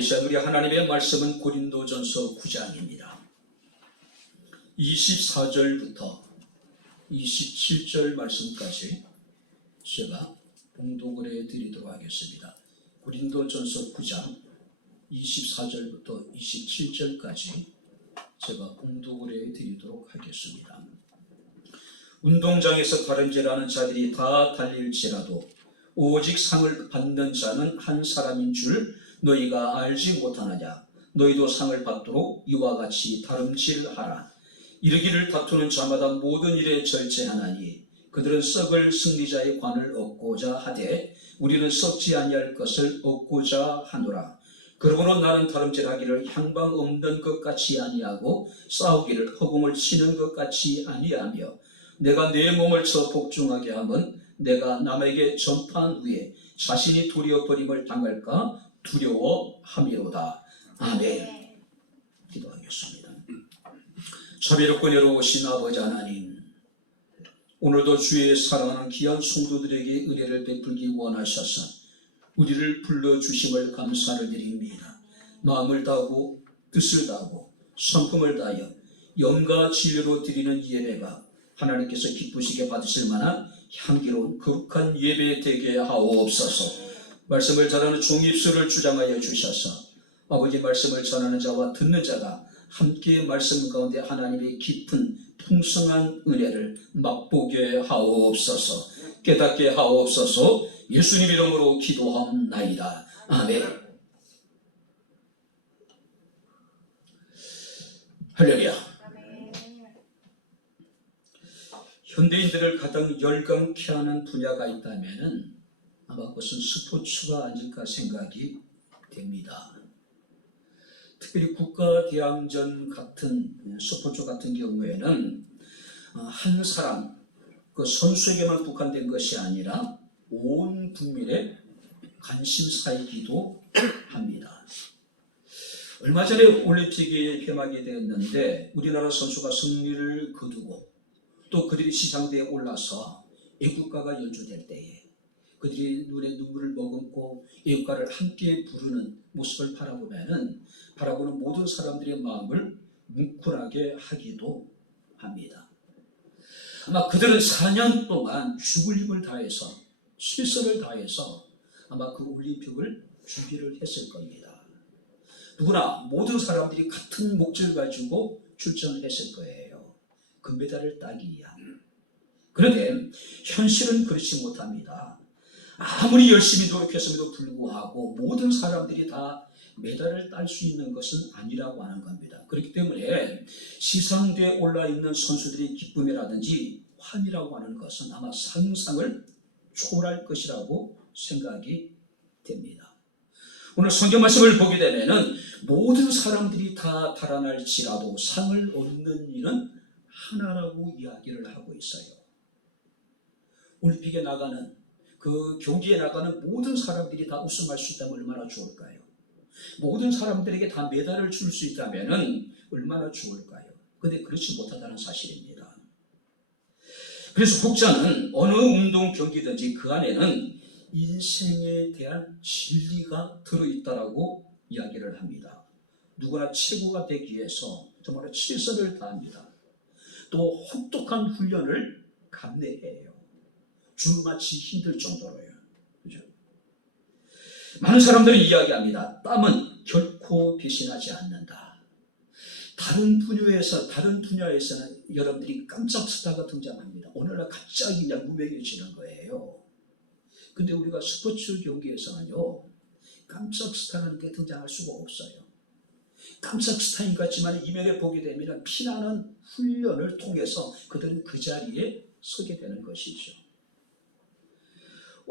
이 시간 우리 하나님의 말씀은 고린도전서 9장입니다. 24절부터 27절 말씀까지 제가 봉독을 해드리도록 하겠습니다. 고린도전서 9장 24절부터 27절까지 제가 봉독을 해드리도록 하겠습니다. 운동장에서 다름질하는 자들이 다 달릴지라도 오직 상을 받는 자는 한 사람인 줄 너희가 알지 못하느냐. 너희도 상을 받도록 이와 같이 다름질하라. 이르기를 다투는 자마다 모든 일에 절제하나니 그들은 썩을 승리자의 관을 얻고자 하되 우리는 썩지 아니할 것을 얻고자 하노라. 그러므로 나는 다름질하기를 향방 없는 것 같이 아니하고 싸우기를 허공을 치는 것 같이 아니하며 내가 내 몸을 쳐 복종하게 하면 내가 남에게 전파한 후에 자신이 도리어 버림을 당할까 두려워함이로다. 아멘. 기도하겠습니다. 자비롭고 은혜로우신 아버지 하나님, 오늘도 주의 사랑하는 귀한 성도들에게 은혜를 베풀기 원하셔서 우리를 불러주심을 감사를 드립니다. 마음을 다하고 뜻을 다하고 성품을 다하여 영과 진리로 드리는 예배가 하나님께서 기쁘시게 받으실 만한 향기로운 거룩한 예배 되게 하옵소서. 말씀을 전하는 종입술을 주장하여 주셔서 아버지 말씀을 전하는 자와 듣는 자가 함께 말씀 가운데 하나님의 깊은 풍성한 은혜를 맛보게 하옵소서. 깨닫게 하옵소서. 예수님 이름으로 기도하옵나이다. 아멘. 할렐루야. 현대인들을 가장 열광케 하는 분야가 있다면 아마 그것은 스포츠가 아닐까 생각이 됩니다. 특별히 국가대항전 같은 스포츠 같은 경우에는 한 사람, 그 선수에게만 국한된 것이 아니라 온 국민의 관심사이기도 합니다. 얼마 전에 올림픽이 개막이 되었는데 우리나라 선수가 승리를 거두고 또 그들이 시상대에 올라서 애국가가 연주될 때에 그들이 눈에 눈물을 머금고 애국가를 함께 부르는 모습을 바라보는 모든 사람들의 마음을 뭉클하게 하기도 합니다. 아마 그들은 4년 동안 죽을 힘을 다해서 실선을 다해서 아마 그 올림픽을 준비를 했을 겁니다. 누구나 모든 사람들이 같은 목적을 가지고 출전을 했을 거예요. 금메달을 따기 위한. 그런데 현실은 그렇지 못합니다. 아무리 열심히 노력했음에도 불구하고 모든 사람들이 다 메달을 딸 수 있는 것은 아니라고 하는 겁니다. 그렇기 때문에 시상대에 올라있는 선수들의 기쁨이라든지 환희라고 하는 것은 아마 상상을 초월할 것이라고 생각이 됩니다. 오늘 성경 말씀을 보게 되면 모든 사람들이 다 달아날지라도 상을 얻는 일은 하나라고 이야기를 하고 있어요. 올림픽에 나가는 그 경기에 나가는 모든 사람들이 다 우승할 수 있다면 얼마나 좋을까요? 모든 사람들에게 다 메달을 줄 수 있다면 얼마나 좋을까요? 그런데 그렇지 못하다는 사실입니다. 그래서 혹자는 어느 운동 경기든지 그 안에는 인생에 대한 진리가 들어있다라고 이야기를 합니다. 누구나 최고가 되기 위해서 정말 최선을 다합니다. 또 혹독한 훈련을 감내해요. 줄마치 힘들 정도로요. 그죠? 많은 사람들이 이야기합니다. 땀은 결코 배신하지 않는다. 다른 분야에서는 여러분들이 깜짝 스타가 등장합니다. 오늘날 갑자기 그냥 유명해지는 거예요. 근데 우리가 스포츠 경기에서는요, 깜짝 스타라는 게 등장할 수가 없어요. 깜짝 스타인 것 같지만 이면에 보게 되면 피나는 훈련을 통해서 그들은 그 자리에 서게 되는 것이죠.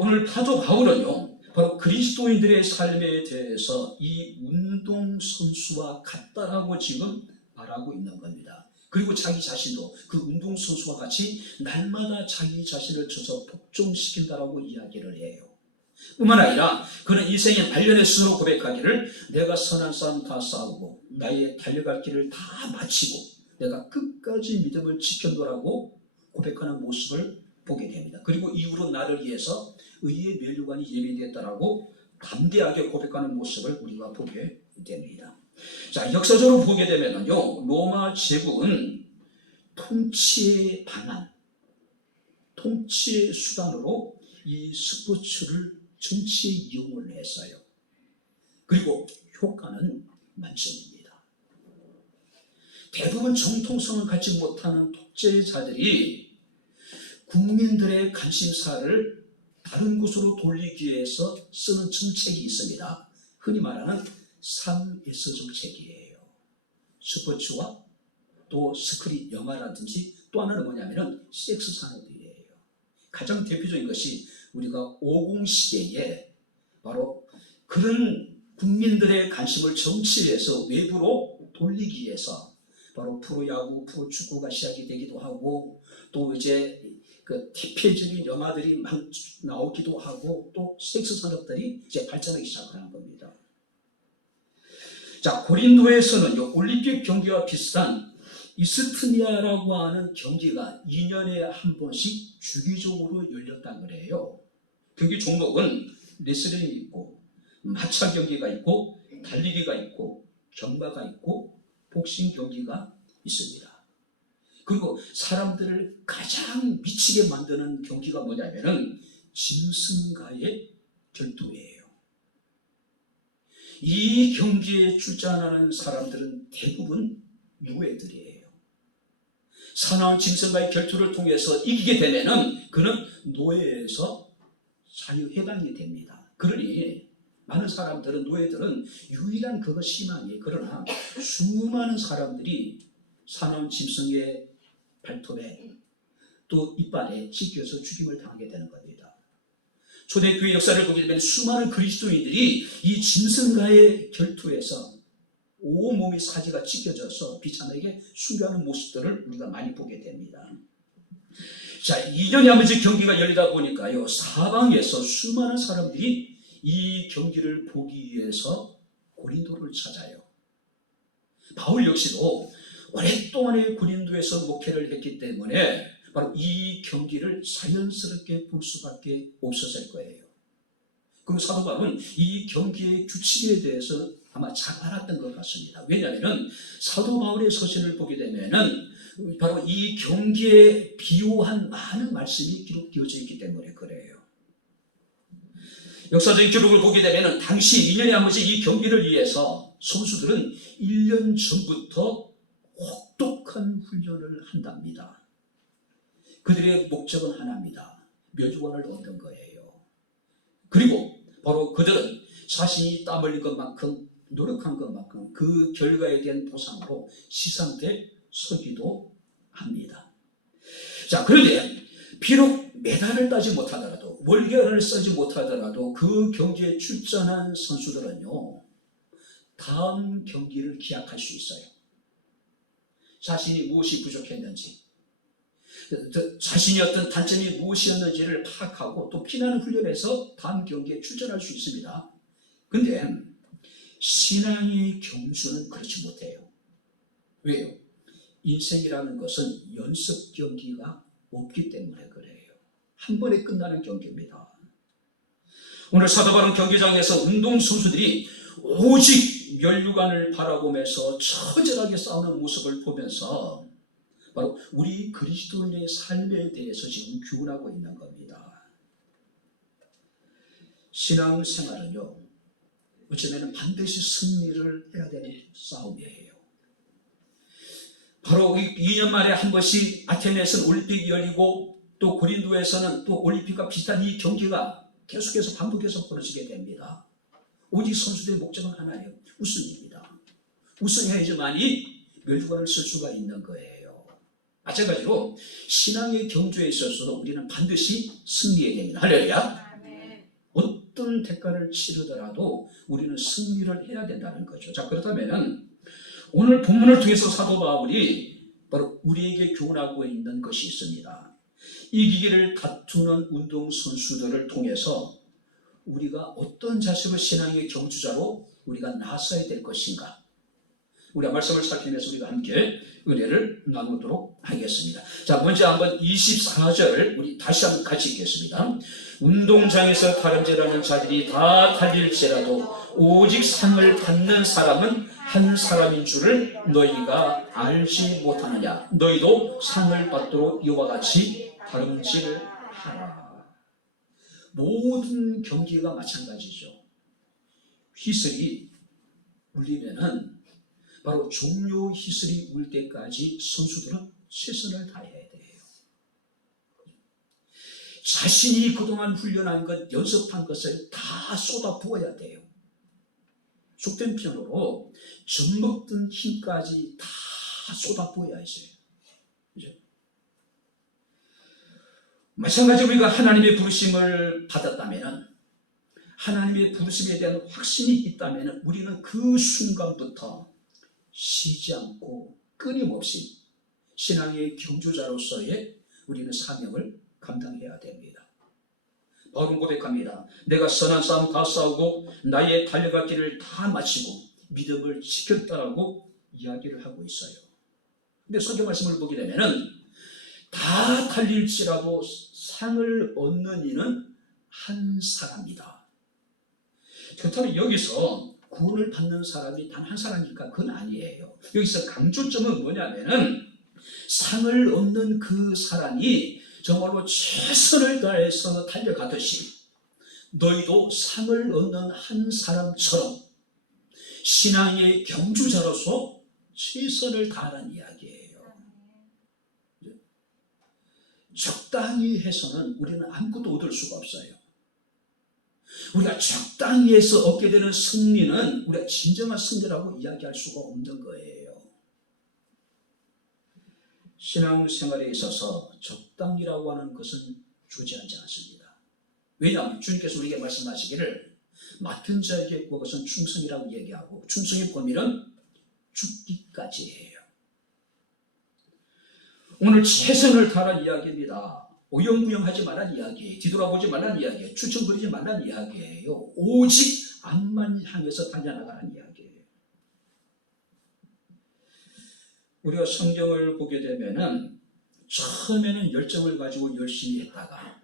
오늘 사도 바울은요, 바로 그리스도인들의 삶에 대해서 이 운동선수와 같다라고 지금 말하고 있는 겁니다. 그리고 자기 자신도 그 운동선수와 같이 날마다 자기 자신을 쳐서 복종시킨다라고 이야기를 해요. 뿐만 아니라 그는 인생의 말년의 스스로 고백하기를 내가 선한 싸움 다 싸우고 나의 달려갈 길을 다 마치고 내가 끝까지 믿음을 지켰노라고 고백하는 모습을 보게 됩니다. 그리고 이후로 나를 위해서 의의 면류관이 예비되었다라고 담대하게 고백하는 모습을 우리가 보게 됩니다. 자, 역사적으로 보게 되면요, 로마 제국은 통치의 방안, 통치의 수단으로 이 스포츠를 정치에 이용을 했어요. 그리고 효과는 만점입니다. 대부분 정통성을 갖지 못하는 독재자들이 국민들의 관심사를 다른 곳으로 돌리기 위해서 쓰는 정책이 있습니다. 흔히 말하는 3S 정책이에요. 스포츠와 또 스크린 영화라든지 또 하나는 뭐냐면은 섹스 산업이에요. 가장 대표적인 것이 우리가 50 시대에 바로 그런 국민들의 관심을 정치에서 외부로 돌리기 위해서 바로 프로야구, 프로축구가 시작이 되기도 하고 또 이제 그 대표적인 영화들이 막 나오기도 하고 또 섹스 산업들이 이제 발전하기 시작하는 겁니다. 자, 고린도에서는요, 올림픽 경기와 비슷한 이스트니아라고 하는 경기가 2년에 한 번씩 주기적으로 열렸다고 그래요. 경기 종목은 레슬링이 있고 마차 경기가 있고 달리기가 있고 경마가 있고 복싱 경기가 있습니다. 그리고 사람들을 가장 미치게 만드는 경기가 뭐냐면은 짐승과의 결투예요. 이 경기에 출전하는 사람들은 대부분 노예들이에요. 사나운 짐승과의 결투를 통해서 이기게 되면은 그는 노예에서 자유해방이 됩니다. 그러니 많은 사람들은, 노예들은 유일한 그거 희망이에요. 그러나 수많은 사람들이 사나운 짐승의 발톱에 또 이빨에 찢겨서 죽임을 당하게 되는 겁니다. 초대교회 역사를 보게 되면 수많은 그리스도인들이 이 짐승과의 결투에서 온몸이 사지가 찢겨져서 비참하게 순교하는 모습들을 우리가 많이 보게 됩니다. 자, 2년에 한 번씩 경기가 열리다 보니까요, 사방에서 수많은 사람들이 이 경기를 보기 위해서 고린도를 찾아요. 바울 역시도 오랫동안의 고린도에서 목회를 했기 때문에 바로 이 경기를 자연스럽게 볼 수밖에 없었을 거예요. 그리고 사도 바울은 이 경기의 규칙에 대해서 아마 잘 알았던 것 같습니다. 왜냐하면 사도 바울의 서신을 보게 되면은 바로 이 경기에 비유한 많은 말씀이 기록되어져 있기 때문에 그래요. 역사적인 기록을 보게 되면은 당시 2년에 한 번씩 이 경기를 위해서 선수들은 1년 전부터 혹독한 훈련을 한답니다. 그들의 목적은 하나입니다. 묘주원을 얻는 거예요. 그리고 바로 그들은 자신이 땀 흘린 것만큼 노력한 것만큼 그 결과에 대한 보상으로 시상대 서기도 합니다. 자, 그런데 비록 메달을 따지 못하더라도 월계를 쓰지 못하더라도 그 경기에 출전한 선수들은요, 다음 경기를 기약할 수 있어요. 자신이 무엇이 부족했는지, 자신이 어떤 단점이 무엇이었는지를 파악하고 또 피나는 훈련에서 다음 경기에 출전할 수 있습니다. 근데 신앙의 경주는 그렇지 못해요. 왜요? 인생이라는 것은 연습 경기가 없기 때문에 그래요. 한 번에 끝나는 경기입니다. 오늘 사도 바울 경기장에서 운동선수들이 오직 면류관을 바라보면서 처절하게 싸우는 모습을 보면서 바로 우리 그리스도인의 삶에 대해서 지금 교훈하고 있는 겁니다. 신앙생활은요, 어쩌면 반드시 승리를 해야 되는 싸움이에요. 바로 2년 만에 한 번씩 아테네에서는 올림픽이 열리고 또 고린도에서는 또 올림픽과 비슷한 이 경기가 계속해서 반복해서 벌어지게 됩니다. 오직 선수들의 목적은 하나예요. 우승입니다. 우승해야지만이 멸주관을 쓸 수가 있는 거예요. 마찬가지로 신앙의 경주에 있어서도 우리는 반드시 승리해야 됩니다. 할렐루야. 어떤 대가를 치르더라도 우리는 승리를 해야 된다는 거죠. 자, 그렇다면 오늘 본문을 통해서 사도 바울이 바로 우리에게 교훈하고 있는 것이 있습니다. 이기기를 다투는 운동선수들을 통해서 우리가 어떤 자세로 신앙의 경주자로 우리가 나서야 될 것인가, 우리가 말씀을 살피면서 우리가 함께 은혜를 나누도록 하겠습니다. 자, 먼저 한번 24절 우리 다시 한번 같이 읽겠습니다. 운동장에서 다름질하는 자들이 다 달릴지라도 오직 상을 받는 사람은 한 사람인 줄을 너희가 알지 못하느냐. 너희도 상을 받도록 이와 같이 다름질하라. 모든 경기가 마찬가지죠. 휘슬이 울리면은 바로 종료 휘슬이 울 때까지 선수들은 최선을 다해야 돼요. 자신이 그동안 훈련한 것, 연습한 것을 다 쏟아 부어야 돼요. 속된 표현으로 젖먹던 힘까지 다 쏟아 부어야 했어요. 그죠? 마찬가지로 우리가 하나님의 부르심을 받았다면, 하나님의 부르심에 대한 확신이 있다면 우리는 그 순간부터 쉬지 않고 끊임없이 신앙의 경주자로서의 우리는 사명을 감당해야 됩니다. 바울은 고백합니다. 내가 선한 싸움 다 싸우고 나의 달려갈 길을 다 마치고 믿음을 지켰다라고 이야기를 하고 있어요. 근데 성경 말씀을 보게 되면은 다 달릴지라도 상을 얻는 이는 한 사람이다. 그렇다면 여기서 구원을 받는 사람이 단 한 사람일까? 그건 아니에요. 여기서 강조점은 뭐냐면은 상을 얻는 그 사람이 정말로 최선을 다해서 달려가듯이 너희도 상을 얻는 한 사람처럼 신앙의 경주자로서 최선을 다하는 이야기예요. 적당히 해서는 우리는 아무것도 얻을 수가 없어요. 우리가 적당히 해서 얻게 되는 승리는 우리가 진정한 승리라고 이야기할 수가 없는 거예요. 신앙생활에 있어서 적당이라고 하는 것은 존재하지 않습니다. 왜냐하면 주님께서 우리에게 말씀하시기를 맡은 자에게 그것은 충성이라고 얘기하고 충성의 범위는 죽기까지예요. 오늘 최선을 다하는 이야기입니다. 오영부영하지 말란 이야기예요. 뒤돌아보지 말란 이야기예요. 추천거리지 말란 이야기예요. 오직 앞만 향해서 달려나가는 이야기예요. 우리가 성경을 보게 되면은 처음에는 열정을 가지고 열심히 했다가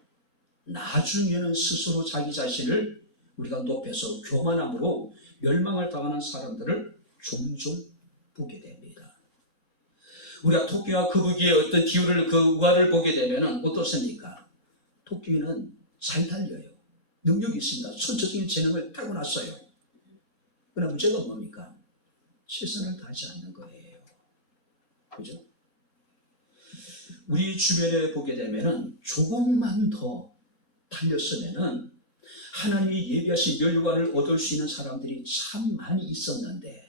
나중에는 스스로 자기 자신을 우리가 높여서 교만함으로 멸망을 당하는 사람들을 종종 보게 됩니다. 우리가 토끼와 거북이의 어떤 기후를 그 우화를 보게 되면 어떻습니까? 토끼는 잘 달려요. 능력이 있습니다. 선천적인 재능을 타고났어요. 그러나 문제가 뭡니까? 최선을 다하지 않는 거예요. 그죠? 우리 주변에 보게 되면 조금만 더 달렸으면은 하나님이 예비하신 멸관을 얻을 수 있는 사람들이 참 많이 있었는데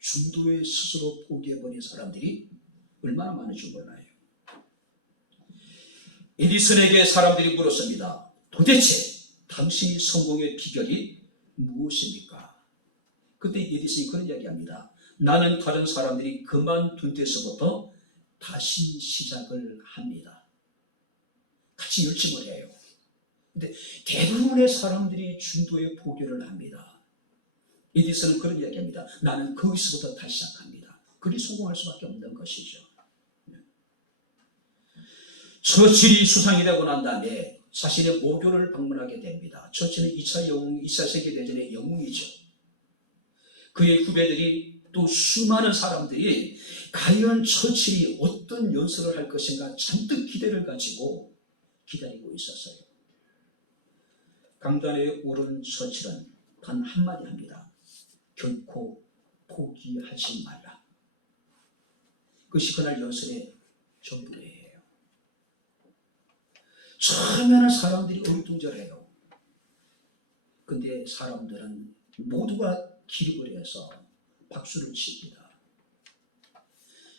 중도에 스스로 포기해버린 사람들이 얼마나 많은지 몰라요. 에디슨에게 사람들이 물었습니다. 도대체 당신이 성공의 비결이 무엇입니까? 그때 에디슨이 그런 이야기합니다. 나는 다른 사람들이 그만둔 데서부터 다시 시작을 합니다. 같이 열심을 해요. 근데 대부분의 사람들이 중도에 포기를 합니다. 에디슨은 그런 이야기합니다. 나는 거기서부터 다시 시작합니다. 그리 성공할 수밖에 없는 것이죠. 처칠이 수상이 되고 난 다음에 자신의 모교를 방문하게 됩니다. 처칠은 2차 세계대전의 영웅이죠. 그의 후배들이 또 수많은 사람들이 과연 처칠이 어떤 연설을 할 것인가 잔뜩 기대를 가지고 기다리고 있었어요. 강단에 오른 처칠은 단 한마디 합니다. 결코 포기하지 말라. 그것이 그날 연설의 전부예요. 처음에는 사람들이 얼뚱절해요. 근데 사람들은 모두가 기립을 해서 박수를 칩니다.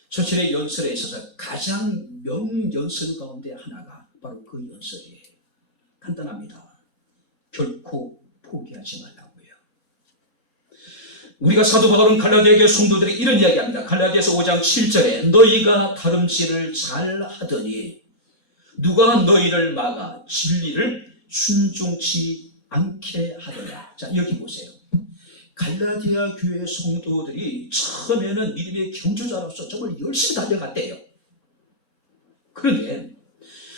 처칠의 연설에 있어서 가장 명연설 가운데 하나가 바로 그 연설이에요. 간단합니다. 결코 포기하지 말라고요. 우리가 사도 바울은 갈라디아교회 성도들에게 이런 이야기합니다. 갈라디아서 5장 7절에 너희가 다름질을 잘 하더니 누가 너희를 막아 진리를 순종치 않게 하더냐. 자, 여기 보세요. 갈라디아 교회 성도들이 처음에는 믿음의 경주자로서 정말 열심히 달려갔대요. 그런데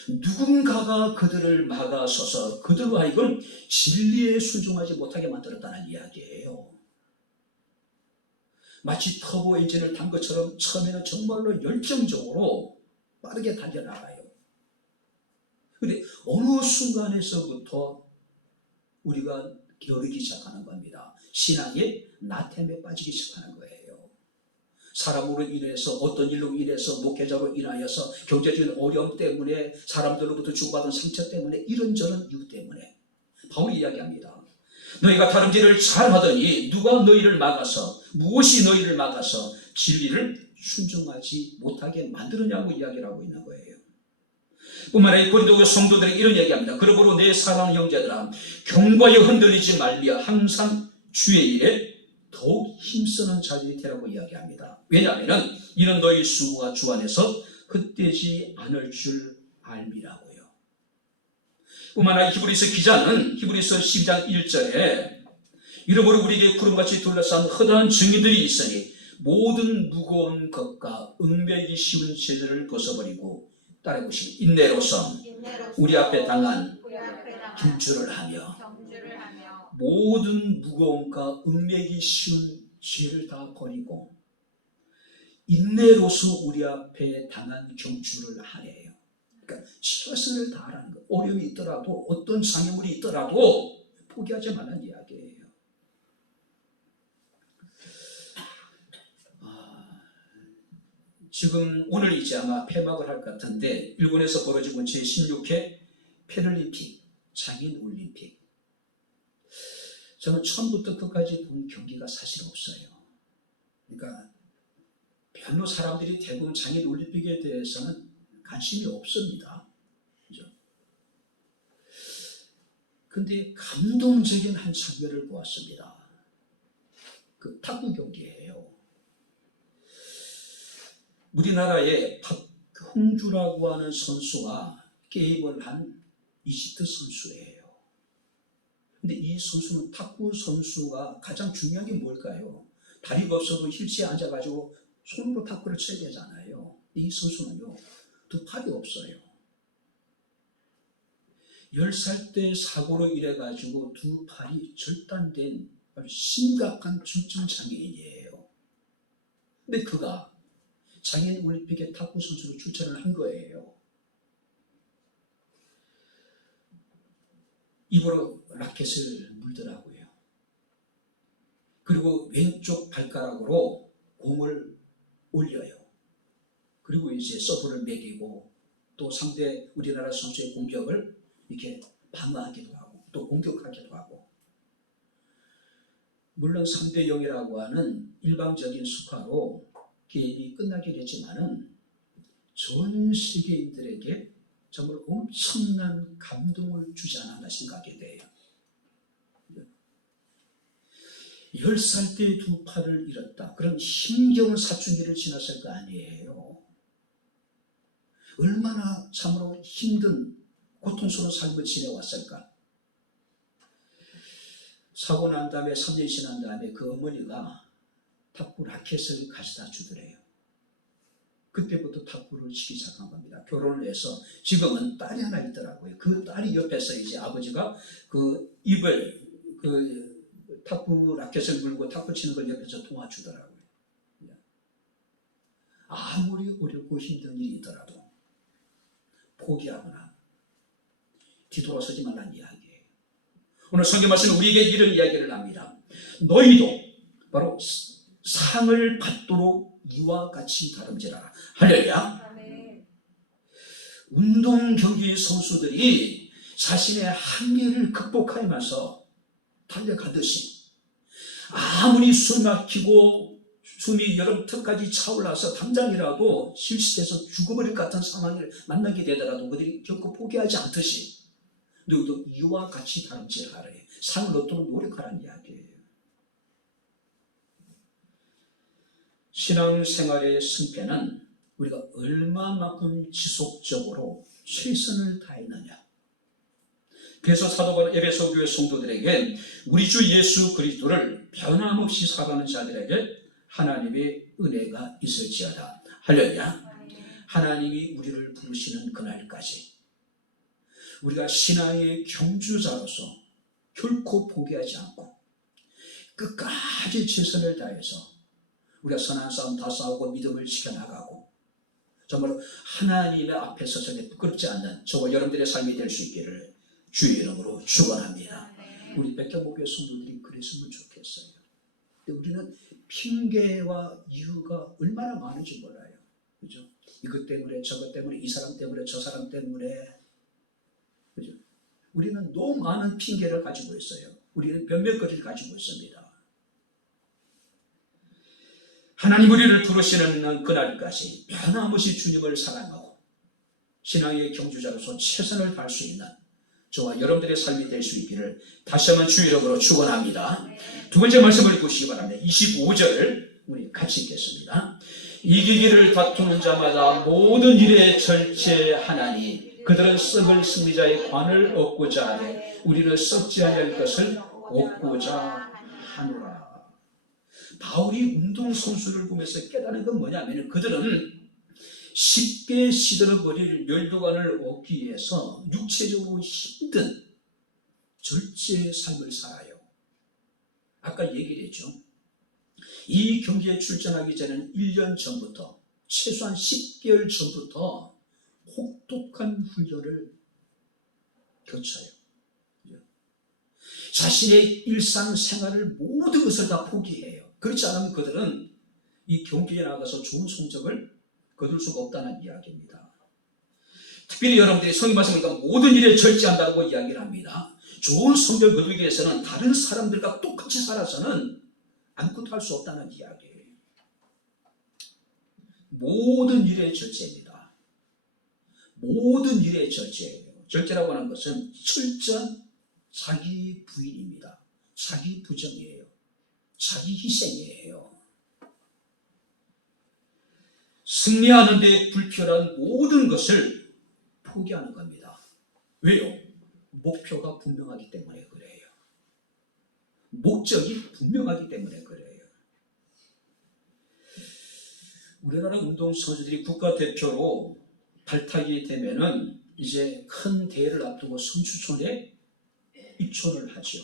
누군가가 그들을 막아서서 그들로 하여금 진리에 순종하지 못하게 만들었다는 이야기예요. 마치 터보 엔진을 탄 것처럼 처음에는 정말로 열정적으로 빠르게 달려나가요. 그런데 어느 순간에서부터 우리가 게으르기 시작하는 겁니다. 신앙의 나태함에 빠지기 시작하는 거예요. 사람으로 인해서, 어떤 일로 인해서, 목회자로 인하여서, 경제적인 어려움 때문에, 사람들로부터 주고받은 상처 때문에, 이런저런 이유 때문에 바울이 이야기합니다. 너희가 다름질을 잘하더니 누가 너희를 막아서, 무엇이 너희를 막아서 진리를 순종하지 못하게 만드느냐고 이야기를 하고 있는 거예요. 뿐만 아니라 고린도 성도들에게 이런 이야기합니다. 그러므로 내 사랑하는 형제들아, 경과에 흔들리지 말며 항상 주의 일에 더욱 힘쓰는 자들이 되라고 이야기합니다. 왜냐하면 이는 너희 수고가 주 안에서 헛되지 않을 줄 알미라고요. 뿐만 아니라 히브리서 기자는 히브리서 12장 1절에 이러므로 우리에게 구름같이 둘러싼 허다한 증인들이 있으니 모든 무거운 것과 응매기 쉬운 죄들을 벗어버리고 따라보시면 인내로서 우리 앞에 당한 경주를 하며 모든 무거움과 응매기 쉬운 죄를 다 버리고 인내로서 우리 앞에 당한 경주를 하래요. 그러니까 최선을 다하라는 거. 어려움이 있더라도, 어떤 장애물이 있더라도 포기하지 말라는 이야기예요. 지금 오늘 이제 아마 폐막을 할 것 같은데, 일본에서 벌어지고 제16회 패럴림픽, 장인 올림픽. 저는 처음부터 끝까지 본 경기가 사실 없어요. 그러니까 별로 사람들이 대부분 장인 올림픽에 대해서는 관심이 없습니다. 그죠? 근데 감동적인 한 장면을 보았습니다. 그 탁구 경기예요. 우리나라의 박홍주라고 하는 선수가 게임을 한 이집트 선수예요. 근데 이 선수는, 탁구 선수가 가장 중요한 게 뭘까요? 다리가 없어도 힐치에 앉아가지고 손으로 탁구를 쳐야 되잖아요. 이 선수는요, 두 팔이 없어요. 10살 때 사고로 인해가지고 두 팔이 절단된 아주 심각한 중증 장애인이에요. 근데 그가 장애인 올림픽에 탁구 선수로 출전을 한 거예요. 입으로 라켓을 물더라고요. 그리고 왼쪽 발가락으로 공을 올려요. 그리고 이제 서브를 매기고 또 상대 우리나라 선수의 공격을 이렇게 방어하기도 하고 또 공격하기도 하고, 물론 3대 0이라고 하는 일방적인 스코어로 게임이 끝나긴 했지만은 전 세계인들에게 정말 엄청난 감동을 주지 않았나 생각이 돼요. 10살 때 두 팔을 잃었다. 그런 힘겨운 사춘기를 지났을 거 아니에요. 얼마나 참으로 힘든 고통스러운 삶을 지내왔을까. 사고 난 다음에 3년 지난 다음에 그 어머니가 탁구 라켓을 가져다 주더래요. 그때부터 탁구를 치기 시작한 겁니다. 결혼을 해서 지금은 딸이 하나 있더라고요. 그 딸이 옆에서 이제 아버지가 그 입을 탁구 라켓을 물고 탁구 치는 걸 옆에서 도와주더라고요. 아무리 어렵고 힘든 일이 있더라도 포기하거나 뒤돌아서지 말라는 이야기예요. 오늘 성경 말씀은 우리에게 이런 이야기를 합니다. 너희도 바로 상을 받도록 이와 같이 다름질하라. 할렐루야. 운동 경기 선수들이 자신의 한계를 극복하면서 달려가듯이 아무리 숨 막히고 숨이 여름 턱까지 차올라서 당장이라도 실시돼서 죽어버릴 것 같은 상황을 만나게 되더라도 그들이 결코 포기하지 않듯이 너희도 이와 같이 다름질하라. 상을 얻도록 노력하라는 이야기예요. 신앙생활의 승패는 우리가 얼마만큼 지속적으로 최선을 다했느냐, 그래서 사도 바울은 에베소 교회 성도들에게 우리 주 예수 그리스도를 변함없이 살아가는 자들에게 하나님의 은혜가 있을지어다. 할렐루야. 하나님이 우리를 부르시는 그날까지 우리가 신앙의 경주자로서 결코 포기하지 않고 끝까지 최선을 다해서 우리가 선한 싸움 다 싸우고 믿음을 지켜나가고 정말로 하나님의 앞에서 절대 부끄럽지 않는 저와 여러분들의 삶이 될 수 있기를 주의 이름으로 축원합니다. 우리 백경목의 성도들이 그랬으면 좋겠어요. 근데 우리는 핑계와 이유가 얼마나 많은지 몰라요. 그죠? 이것 때문에 저것 때문에 이 사람 때문에 저 사람 때문에 그죠? 우리는 너무 많은 핑계를 가지고 있어요. 우리는 변명거리를 가지고 있습니다. 하나님 우리를 부르시는 그날까지 변함없이 주님을 사랑하고 신앙의 경주자로서 최선을 다할 수 있는 저와 여러분들의 삶이 될 수 있기를 다시 한번 주 이름으로 축원합니다. 두 번째 말씀을 보시기 바랍니다. 25절 우리 같이 읽겠습니다. 이기기를 다투는 자마다 모든 일에 절제하나니 그들은 썩을 승리자의 관을 얻고자 하되 우리는 썩지 아니할 것을 얻고자 하노라. 바울이 운동선수를 보면서 깨달은 건 뭐냐면 그들은 쉽게 시들어버릴 멸류관을 얻기 위해서 육체적으로 힘든 절제의 삶을 살아요. 아까 얘기를 했죠. 이 경기에 출전하기 전에는 1년 전부터 최소한 10개월 전부터 혹독한 훈련을 거쳐요. 자신의 일상생활을 모든 것을 다 포기해요. 그렇지 않으면 그들은 이 경기에 나가서 좋은 성적을 거둘 수가 없다는 이야기입니다. 특별히 여러분들이 성경 말씀을 보니까 모든 일에 절제한다고 이야기를 합니다. 좋은 성적을 거두기 위해서는 다른 사람들과 똑같이 살아서는 아무것도 할 수 없다는 이야기예요. 모든 일에 절제입니다. 모든 일에 절제예요. 절제라고 하는 것은 철저한 자기 부인입니다. 자기 부정이에요. 자기 희생이에요. 승리하는 데 불필요한 모든 것을 포기하는 겁니다. 왜요? 목표가 분명하기 때문에 그래요. 목적이 분명하기 때문에 그래요. 우리나라 운동선수들이 국가대표로 발탁이 되면은 이제 큰 대회를 앞두고 선수촌에 입촌을 하죠.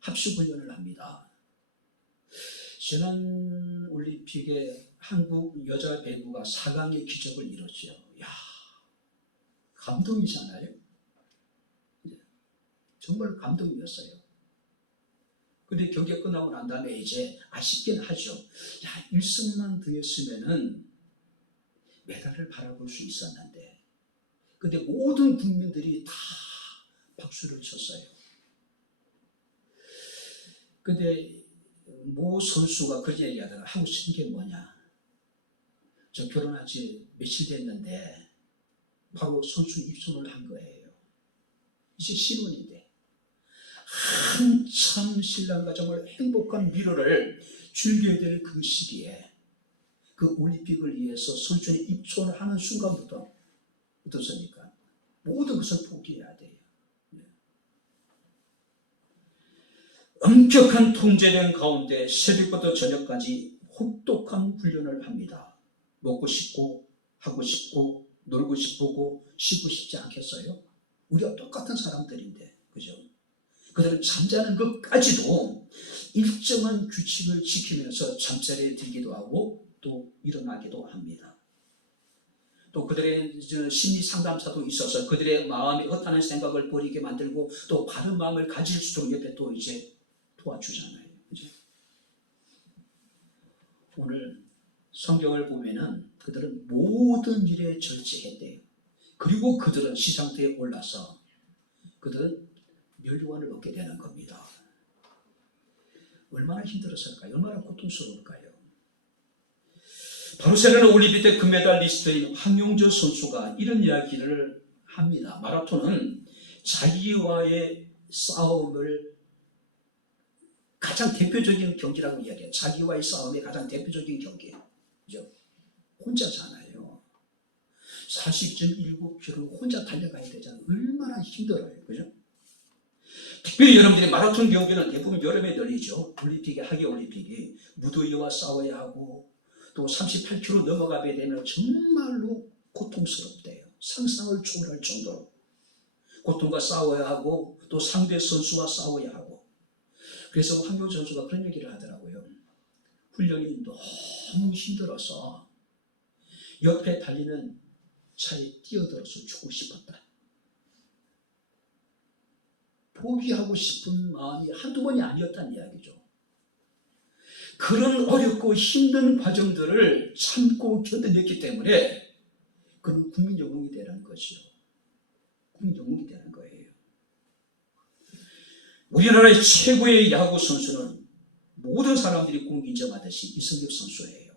합숙훈련을 합니다. 지난 올림픽에 한국 여자 배구가 4강의 기적을 이뤘죠. 야, 감동이잖아요. 정말 감동이었어요. 근데 경기가 끝나고 난 다음에 이제 아쉽긴 하죠. 야, 1승만 더 했으면은 메달을 바라볼 수 있었는데. 근데 모든 국민들이 다 박수를 쳤어요. 근데 모 선수가 그런 얘기하다가 하고 싶은 게 뭐냐. 저 결혼한 지 며칠 됐는데 바로 선수 입소를 한 거예요. 이제 신혼인데 한참 신랑과 정말 행복한 미래를 즐겨야 될 그 시기에 그 올림픽을 위해서 선수에 입소를 하는 순간부터 어떻습니까? 모든 것을 포기해야 돼요. 엄격한 통제된 가운데 새벽부터 저녁까지 혹독한 훈련을 합니다. 먹고 싶고 하고 싶고 놀고 싶고 쉬고 싶지 않겠어요? 우리가 똑같은 사람들인데 그죠? 그들은 잠자는 것까지도 일정한 규칙을 지키면서 잠자리에 들기도 하고 또 일어나기도 합니다. 또 그들의 심리 상담사도 있어서 그들의 마음이 허탄한 생각을 버리게 만들고 또 바른 마음을 가질 수 있도록 옆에 또 이제 도와주잖아요. 그죠? 오늘 성경을 보면은 그들은 모든 일에 절제했대요. 그리고 그들은 시상대에 올라서 그들은 멸류관을 얻게 되는 겁니다. 얼마나 힘들었을까요? 얼마나 고통스러울까요? 바르셀로나 올림픽 때 금메달리스트인 황용조 선수가 이런 이야기를 합니다. 마라톤은 자기와의 싸움을 가장 대표적인 경기라고 이야기해요. 자기와의 싸움의 가장 대표적인 경기예요. 그죠? 혼자잖아요. 40.19km 혼자 달려가야 되잖아요. 얼마나 힘들어요. 그죠? 특별히 여러분들이 마라톤 경기는 대부분 여름에 열리죠. 올림픽이, 하계 올림픽이 무더위와 싸워야 하고 또 38km 넘어가게 되면 정말로 고통스럽대요. 상상을 초월할 정도로 고통과 싸워야 하고 또 상대 선수와 싸워야 하고. 그래서 황교안 선수가 그런 얘기를 하더라고요. 훈련이 너무 힘들어서 옆에 달리는 차에 뛰어들어서 죽고 싶었다. 포기하고 싶은 마음이 한두 번이 아니었다는 이야기죠. 그런 어렵고 힘든 과정들을 참고 견뎌냈기 때문에 그는 국민 영웅이 되라는 것이요. 국민 영웅이 되는 거예요. 우리나라의 최고의 야구 선수는 모든 사람들이 꼭 인정하듯이 이승엽 선수예요.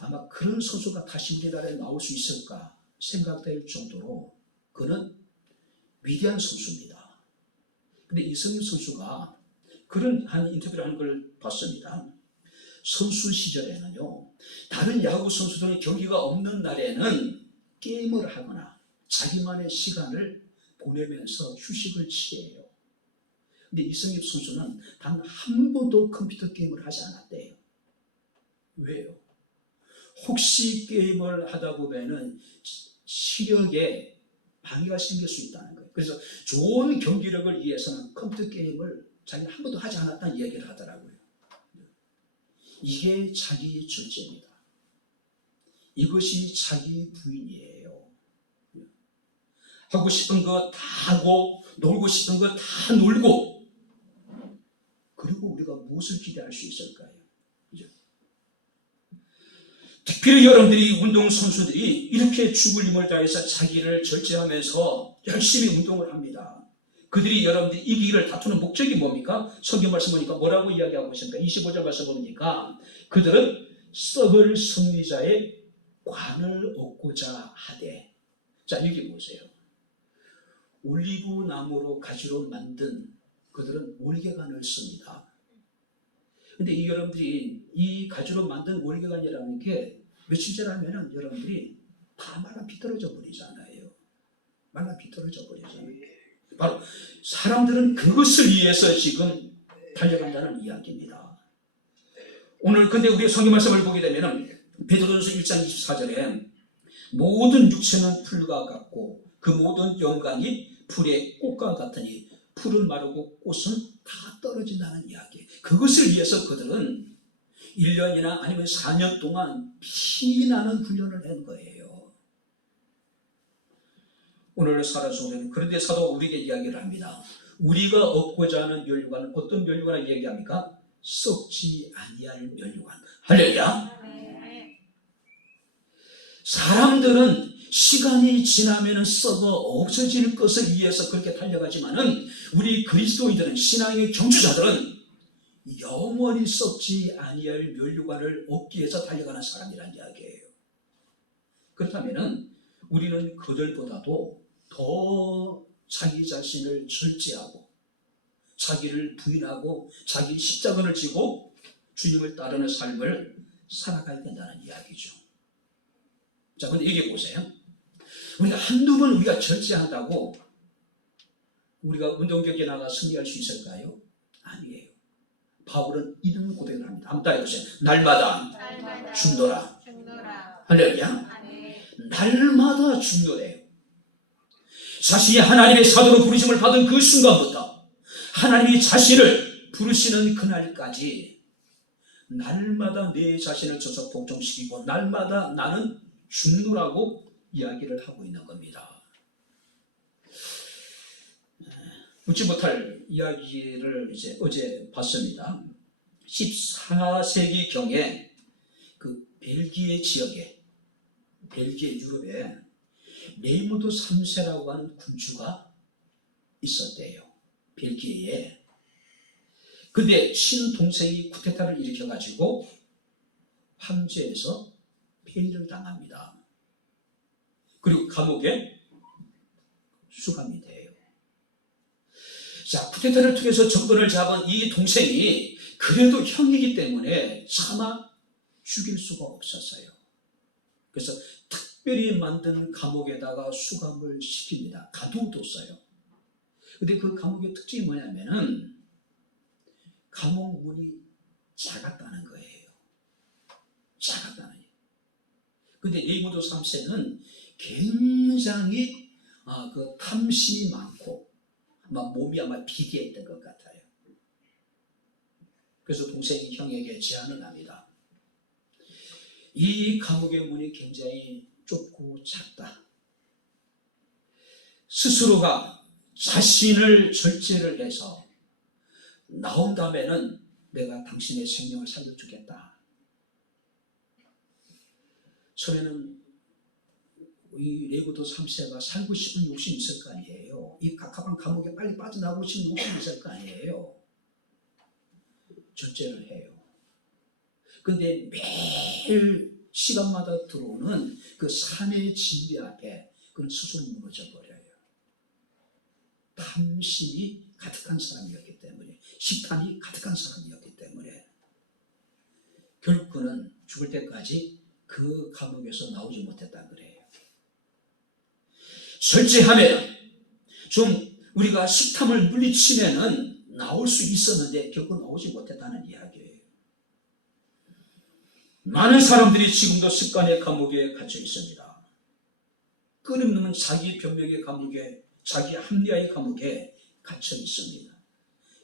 아마 그런 선수가 다시 우리나라에 나올 수 있을까 생각될 정도로 그는 위대한 선수입니다. 근데 이승엽 선수가 그런 한 인터뷰를 하는 걸 봤습니다. 선수 시절에는요, 다른 야구 선수들은 경기가 없는 날에는 게임을 하거나 자기만의 시간을 보내면서 휴식을 취해요. 근데 이승엽 선수는 단 한 번도 컴퓨터 게임을 하지 않았대요. 왜요? 혹시 게임을 하다 보면은 시력에 방해가 생길 수 있다는 거예요. 그래서 좋은 경기력을 위해서는 컴퓨터 게임을 자기는 한 번도 하지 않았다는 이야기를 하더라고요. 이게 자기 절제입니다. 이것이 자기 부인이에요. 하고 싶은 거 다 하고 놀고 싶은 거 다 놀고, 그리고 우리가 무엇을 기대할 수 있을까요? 그죠? 특별히 여러분들이 운동선수들이 이렇게 죽을 힘을 다해서 자기를 절제하면서 열심히 운동을 합니다. 그들이 여러분들이 이기기를 다투는 목적이 뭡니까? 성경 말씀 보니까 뭐라고 이야기하고 있습니까? 25절 말씀 보니까 그들은 썩을 승리자의 관을 얻고자 하되. 자, 여기 보세요. 올리브 나무로 가지로 만든 그들은 월계관을 씁니다. 근데 이 여러분들이 이 가지로 만든 월계관이라는 게 며칠 지나면은 여러분들이 다 말라 비틀어져 버리잖아요. 말라 비틀어져 버리잖아요. 바로 사람들은 그것을 위해서 지금 달려간다는 이야기입니다. 오늘 근데 우리 성경 말씀을 보게 되면은 베드로전서 1장 24절에 모든 육체는 풀과 같고 그 모든 영광이 풀의 꽃과 같으니 풀은 마르고 꽃은 다 떨어진다는 이야기. 그것을 위해서 그들은 1년이나 아니면 4년 동안 피나는 훈련을 한 거예요. 오늘 살아서 우리는 그런데 사도 우리에게 이야기를 합니다. 우리가 얻고자 하는 면류관은 어떤 면류관을 이야기합니까? 썩지 아니할 면류관. 할렐루야. 사람들은 시간이 지나면 썩어 없어질 것을 위해서 그렇게 달려가지만은 우리 그리스도인들은, 신앙의 경주자들은 영원히 썩지 아니할 면류관을 얻기 위해서 달려가는 사람이라는 이야기예요. 그렇다면은 우리는 그들보다도 더 자기 자신을 절제하고 자기를 부인하고 자기 십자가를 지고 주님을 따르는 삶을 살아가야 된다는 이야기죠. 자, 근데 얘기해 보세요. 우리가 한두 번 우리가 절제한다고 우리가 운동경기에 나가 승리할 수 있을까요? 아니에요. 바울은 이런 고백을 합니다. 한번 따라 해보세요. 날마다 죽노라. 할렐루야. 날마다 죽노래요. 자신이 하나님의 사도로 부르심을 받은 그 순간부터 하나님이 자신을 부르시는 그날까지 날마다 내 자신을 져서 복종시키고 날마다 나는 죽노라고 이야기를 하고 있는 겁니다. 웃지 못할 이야기를 이제 어제 봤습니다. 14세기 경에 그 벨기에 지역에, 벨기에 유럽에 레이몬드 3세라고 하는 군주가 있었대요. 벨기에에. 근데 친동생이 쿠데타를 일으켜가지고 황제에서 폐위를 당합니다. 그리고 감옥에 수감이 돼요. 자, 쿠데타를 통해서 정권을 잡은 이 동생이 그래도 형이기 때문에 차마 죽일 수가 없었어요. 그래서 특별히 만든 감옥에다가 수감을 시킵니다. 가둬뒀어요. 근데 그 감옥의 특징이 뭐냐면은 감옥 문이 작았다는 거예요. 작았다는 거예요. 근데 네고도 3세는 굉장히 그 탐심이 많고 막 몸이 아마 비대했던 것 같아요. 그래서 동생이 형에게 제안을 합니다. 이 감옥의 문이 굉장히 좁고 작다. 스스로가 자신을 절제를 해서 나온다면은 내가 당신의 생명을 살려주겠다. 처음에는 이 레고도 3세가 살고 싶은 욕심이 있을 거 아니에요. 이 갑갑한 감옥에 빨리 빠져나오고 싶은 욕심이 있을 거 아니에요. 절제를 해요. 근데 매일 시간마다 들어오는 그 산의 진비 앞에 그는 스스로 무너져 버려요. 탐심이 가득한 사람이었기 때문에, 식탐이 가득한 사람이었기 때문에 결국 그는 죽을 때까지 그 감옥에서 나오지 못했다 그래요. 절제하면 좀 우리가 식탐을 물리치면은 나올 수 있었는데 결국 나오지 못했다는 이야기예요. 많은 사람들이 지금도 습관의 감옥에 갇혀 있습니다. 끊임없는 자기 변명의 감옥에, 자기 합리화의 감옥에 갇혀 있습니다.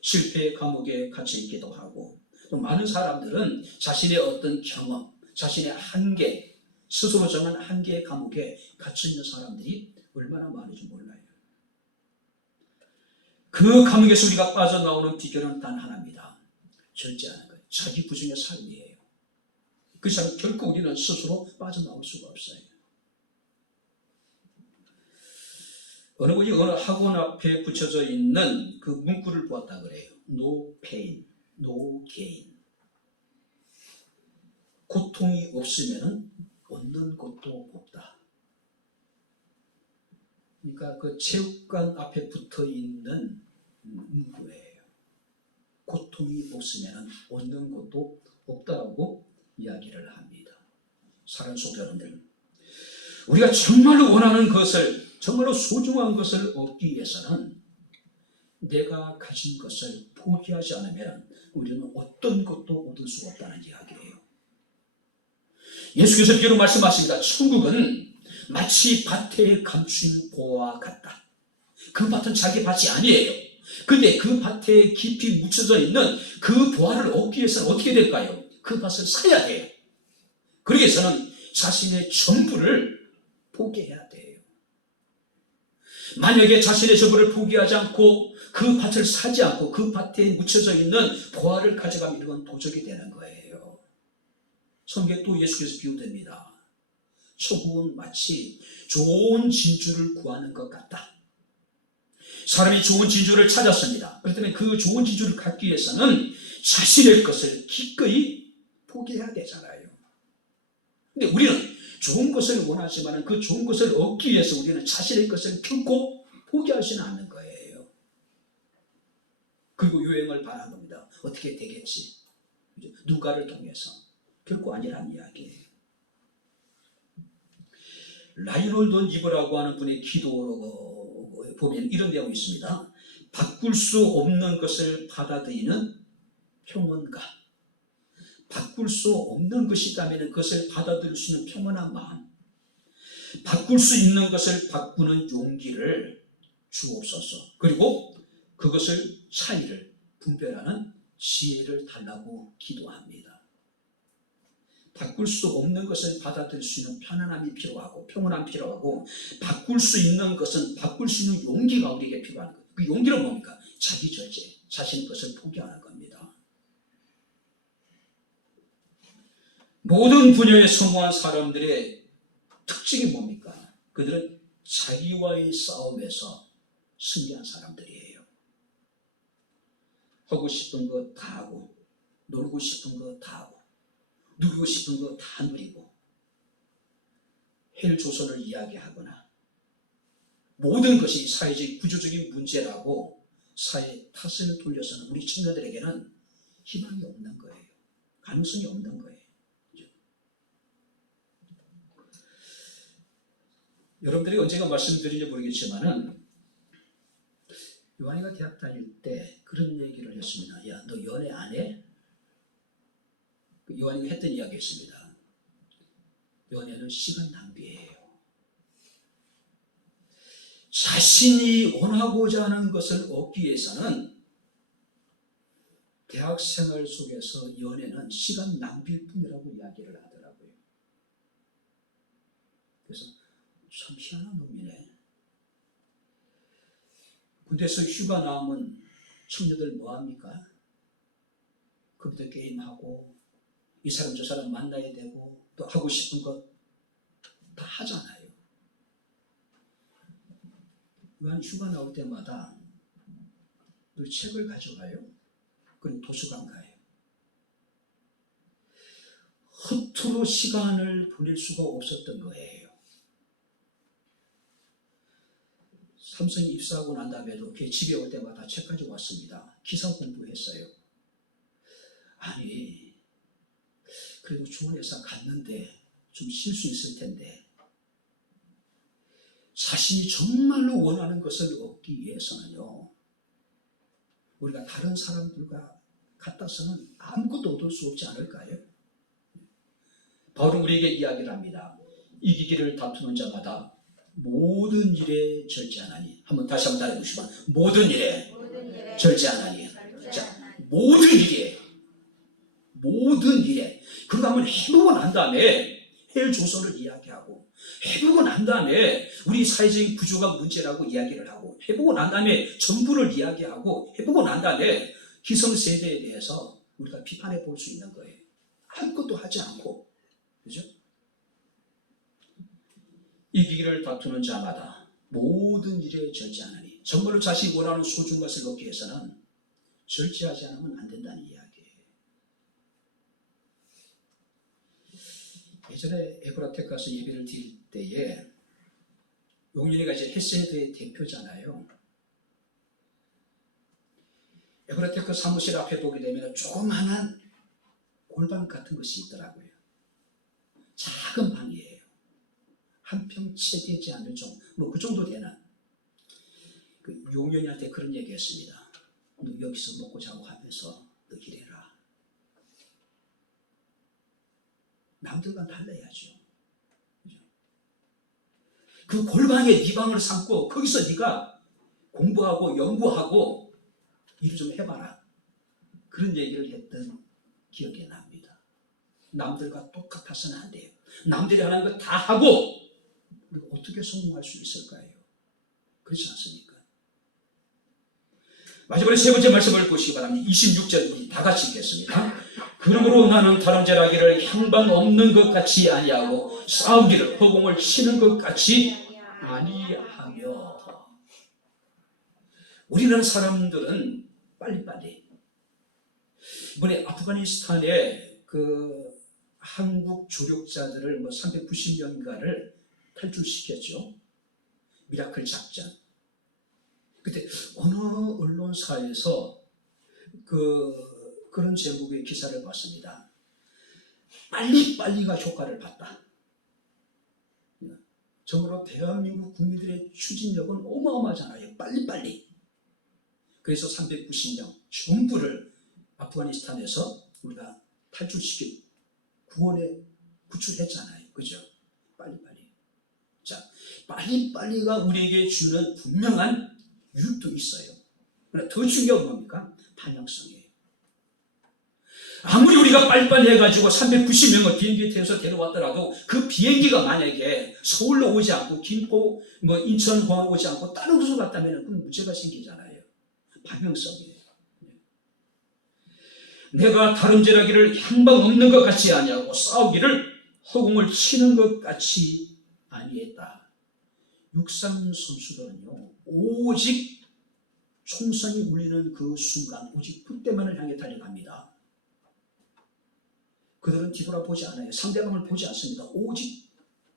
실패의 감옥에 갇혀 있기도 하고, 또 많은 사람들은 자신의 어떤 경험, 자신의 한계, 스스로 정한 한계의 감옥에 갇혀 있는 사람들이 얼마나 많은지 몰라요. 그 감옥에서 우리가 빠져나오는 비결은 단 하나입니다. 절제하는 거예요. 자기 부정의 삶이에요. 그 사람 결코 우리는 스스로 빠져나올 수가 없어요. 어느 분이 어느 학원 앞에 붙여져 있는 그 문구를 보았다 그래요. No pain, no gain. 고통이 없으면 얻는 것도 없다. 그러니까 그 체육관 앞에 붙어 있는 문구예요. 고통이 없으면 얻는 것도 없다라고 이야기를 합니다. 사랑하는 성도 여러분들, 우리가 정말로 원하는 것을, 정말로 소중한 것을 얻기 위해서는 내가 가진 것을 포기하지 않으면 우리는 어떤 것도 얻을 수가 없다는 이야기예요. 예수께서 비유로 말씀하십니다. 천국은 마치 밭에 감춘 보와 같다. 그 밭은 자기 밭이 아니에요. 근데 그 밭에 깊이 묻혀져 있는 그 보화를 얻기 위해서는 어떻게 될까요? 그 밭을 사야 돼요. 그러기 위해서는 자신의 전부를 포기해야 돼요. 만약에 자신의 전부를 포기하지 않고 그 밭을 사지 않고 그 밭에 묻혀져 있는 보화를 가져가면 이건 도적이 되는 거예요. 성경에 또 예수께서 비유됩니다. 천국은 마치 좋은 진주를 구하는 것 같다. 사람이 좋은 진주를 찾았습니다. 그렇다면 그 좋은 진주를 갖기 위해서는 자신의 것을 기꺼이 포기해야 되잖아요. 근데 우리는 좋은 것을 원하지만 그 좋은 것을 얻기 위해서 우리는 자신의 것을 결코 포기하지는 않는 거예요. 그리고 유행을 바라는 겁니다. 어떻게 되겠지? 누가를 통해서. 결코 아니라는 이야기예요. 라이놀드 니버라고 하는 분의 기도로 보면 이런 내용이 있습니다. 바꿀 수 없는 것을 받아들이는 평온과, 바꿀 수 없는 것이 있다면 그것을 받아들일 수 있는 평온한 마음, 바꿀 수 있는 것을 바꾸는 용기를 주옵소서. 그리고 그것을 차이를 분별하는 지혜를 달라고 기도합니다. 바꿀 수 없는 것을 받아들일 수 있는 편안함이 필요하고 평온함이 필요하고, 바꿀 수 있는 것은 바꿀 수 있는 용기가 우리에게 필요한 거예요. 그 용기는 뭡니까? 자기 절제, 자신의 것을 포기하는 겁니다. 모든 분야에 성공한 사람들의 특징이 뭡니까? 그들은 자기와의 싸움에서 승리한 사람들이에요. 하고 싶은 거 다 하고, 놀고 싶은 거 다 하고, 누리고 싶은 거 다 누리고, 헬조선을 이야기하거나, 모든 것이 사회적 구조적인 문제라고 사회 탓을 돌려서는 우리 청년들에게는 희망이 없는 거예요. 가능성이 없는 거예요. 여러분들이 언젠가 말씀드린지 모르겠지만은 요한이가 대학 다닐 때 그런 얘기를 했습니다. 야, 너 연애 안 해? 요한이가 했던 이야기였습니다. 연애는 시간 낭비예요. 자신이 원하고자 하는 것을 얻기 위해서는 대학생활 속에서 연애는 시간 낭비일 뿐이라고 이야기를 하더라고요. 그래서 참 희한한 놈이네. 군대에서 휴가 나오면 청년들 뭐합니까? 컴퓨터 게임하고 이 사람 저 사람 만나야 되고 또 하고 싶은 것 다 하잖아요. 요한 휴가 나올 때마다 늘 책을 가져가요. 그리고 도서관 가요. 허투루 시간을 보낼 수가 없었던 거예요. 삼성이 입사하고 난 다음에도 집에 올 때마다 책 가지고 왔습니다. 기사 공부했어요. 아니, 그래도 좋은 회사 갔는데 좀 쉴 수 있을 텐데 자신이 정말로 원하는 것을 얻기 위해서는요, 우리가 다른 사람들과 같아서는 아무것도 얻을 수 없지 않을까요? 바울은 우리에게 이야기를 합니다. 이기기를 다투는 자마다 모든 일에 절제하나니. 한번 다시 한번 따라해보시면 모든 일에 절제하나니. 자, 모든 일에 그거 한번 해보고 난 다음에 헬 조서를 이야기하고 해보고 난 다음에 우리 사회적인 구조가 문제라고 이야기를 하고 해보고 난 다음에 정부를 이야기하고 해보고 난 다음에 기성세대에 대해서 우리가 비판해 볼 수 있는 거예요. 아무것도 하지 않고. 그죠? 이기기를 다투는 자마다 모든 일에 절제하나니. 정말로 자신이 원하는 소중한 것을 얻기 위해서는 절제하지 않으면 안 된다는 이야기예요. 예전에 에브라텍 가서 예배를 드릴 때에 용윤이가 이제 헤세드의 대표잖아요. 에브라테크 사무실 앞에 보게 되면 조그마한 골방 같은 것이 있더라고요. 작은 방이에요. 한 평 채 되지 않을 정도, 뭐 그 정도 되는. 그 용윤이한테 그런 얘기했습니다. 너 여기서 먹고 자고 하면서 너 일해라. 남들과 달라야죠. 그 골방에 네 방을 삼고 거기서 네가 공부하고 연구하고 일을 좀 해봐라. 그런 얘기를 했던 기억이 납니다. 남들과 똑같아서는 안 돼요. 남들이 하는 거 다 하고 우리가 어떻게 성공할 수 있을까요? 그렇지 않습니까? 마지막으로 세 번째 말씀을 보시기 바랍니다. 26절 우리 다 같이 읽겠습니다. 그러므로 나는 다름질하기를 향방 없는 것 같이 아니하고 싸우기를 허공을 치는 것 같이 아니하며. 우리나라 사람들은 빨리빨리 이번에 아프가니스탄에 그 한국 조력자들을 390명인가를 탈출시켰죠. 미라클 작전. 그때 어느 언론사에서 그런 제목의 기사를 봤습니다. 빨리빨리가 효과를 봤다. 정말로 대한민국 국민들의 추진력은 어마어마하잖아요. 빨리빨리. 그래서 390명 전부를 아프가니스탄에서 우리가 탈출시켜 구출했잖아요. 그죠? 빨리빨리. 자, 빨리빨리가 우리에게 주는 분명한 유익도 있어요. 그러나 더 중요한 뭡니까? 방향성이에요. 아무리 우리가 빨리빨리 해가지고 390명을 비행기에 태워서 데려왔더라도 그 비행기가 만약에 서울로 오지 않고 김포, 인천공항 오지 않고 다른 곳으로 갔다면 그건 문제가 생기잖아요. 방향성이에요. 내가 다름질하기를 향방 없는 것 같이 아니하고 싸우기를 허공을 치는 것 같이 아니했다. 육상 선수들은요, 오직 총성이 울리는 그 순간, 오직 그때만을 향해 달려갑니다. 그들은 뒤돌아보지 않아요. 상대방을 보지 않습니다. 오직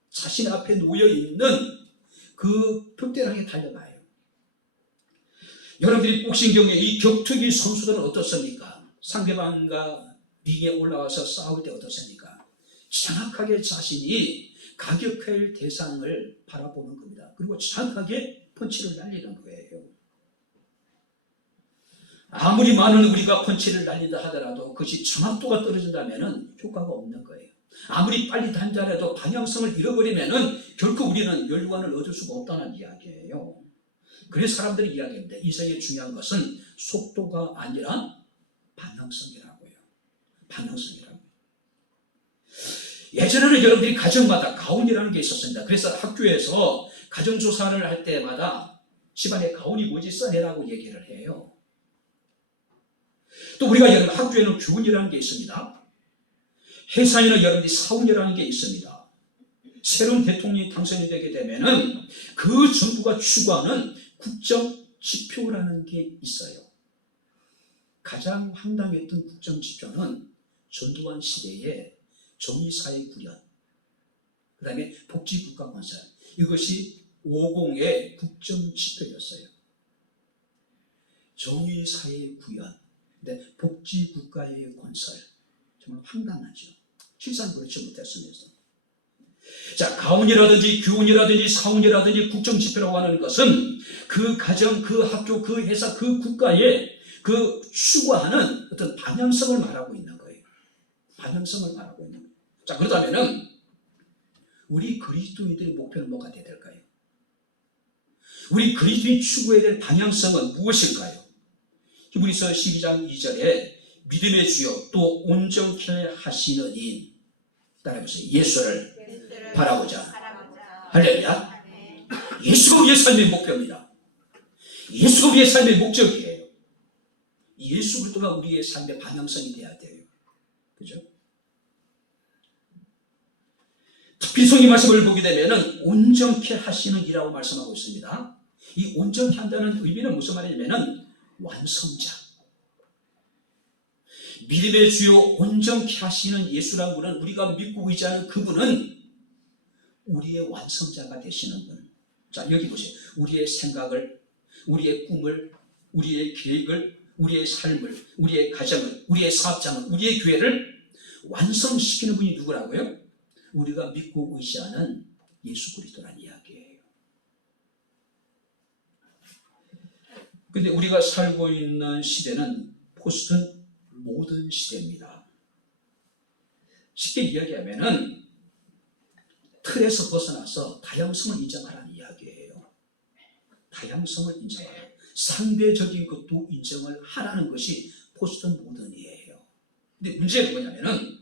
자신 앞에 놓여있는 그 벽대를 향해 달려가요. 여러분들이 복싱 경기에 이 격투기 선수들은 어떻습니까? 상대방과 링에 올라와서 싸울 때 어떻습니까? 정확하게 자신이 가격할 대상을 바라보는 겁니다. 그리고 정확하게 펀치를 날리는 거예요. 아무리 많은 우리가 펀치를 날린다 하더라도 그것이 정확도가 떨어진다면 효과가 없는 거예요. 아무리 빨리 단자라도 방향성을 잃어버리면 결코 우리는 멸관을 얻을 수가 없다는 이야기예요. 그래서 사람들이 이야기합니다. 인생에 중요한 것은 속도가 아니라 방향성이라고요. 방향성이라고요. 예전에는 여러분들이 가정마다 가훈이라는 게 있었습니다. 그래서 학교에서 가정조사를 할 때마다 집안에 가훈이 뭐지 써내라고 얘기를 해요. 또 우리가 여러분 학교에는 교훈이라는 게 있습니다. 회사에는 여러분들이 사훈이라는 게 있습니다. 새로운 대통령이 당선이 되게 되면은 그 정부가 추구하는 국정지표라는 게 있어요. 가장 황당했던 국정지표는 전두환 시대에 정의사회 구현, 그 다음에 복지국가 건설, 이것이 50의 국정지표였어요. 정의사회 구현, 복지국가의 건설, 정말 황당하죠. 실상 그렇지 못했습니다. 자, 가훈이라든지 교훈이라든지 사훈이라든지 국정지표라고 하는 것은 그 가정, 그 학교, 그 회사, 그 국가의 그 추구하는 어떤 방향성을 말하고 있는 거예요. 방향성을 말하고 있는 거예요. 자, 그렇다면은 우리 그리스도인들의 목표는 뭐가 돼야 될까요? 우리 그리스도인이 추구해야 될 방향성은 무엇일까요? 히브리서 12장 2절에 믿음의 주요 또 온전케 하시는 이, 따라해보세요. 예수를 바라보자. 할렐루야. 예수가 우리의 삶의 목표입니다. 예수가 우리의 삶의 목적이에요. 예수 그리스도가 우리의 삶의 방향성이 돼야 돼요. 그죠? 특히 성경 말씀을 보게 되면은 온전케 하시는 이라고 말씀하고 있습니다. 이 온전케 한다는 의미는 무슨 말이냐면은 완성자. 믿음의 주요 온전케 하시는 예수라는 분은, 우리가 믿고 의지하는 그분은 우리의 완성자가 되시는 분. 자, 여기 보세요. 우리의 생각을, 우리의 꿈을, 우리의 계획을, 우리의 삶을, 우리의 가정을, 우리의 사업장을, 우리의 교회를 완성시키는 분이 누구라고요? 우리가 믿고 의지하는 예수 그리스도란 이야기예요. 근데 우리가 살고 있는 시대는 포스트 모든 시대입니다. 쉽게 이야기하면은 틀에서 벗어나서 다양성을 인정하라는 이야기예요. 다양성을 인정하라. 상대적인 것도 인정을 하라는 것이 포스트 모던이에요. 근데 문제가 뭐냐면은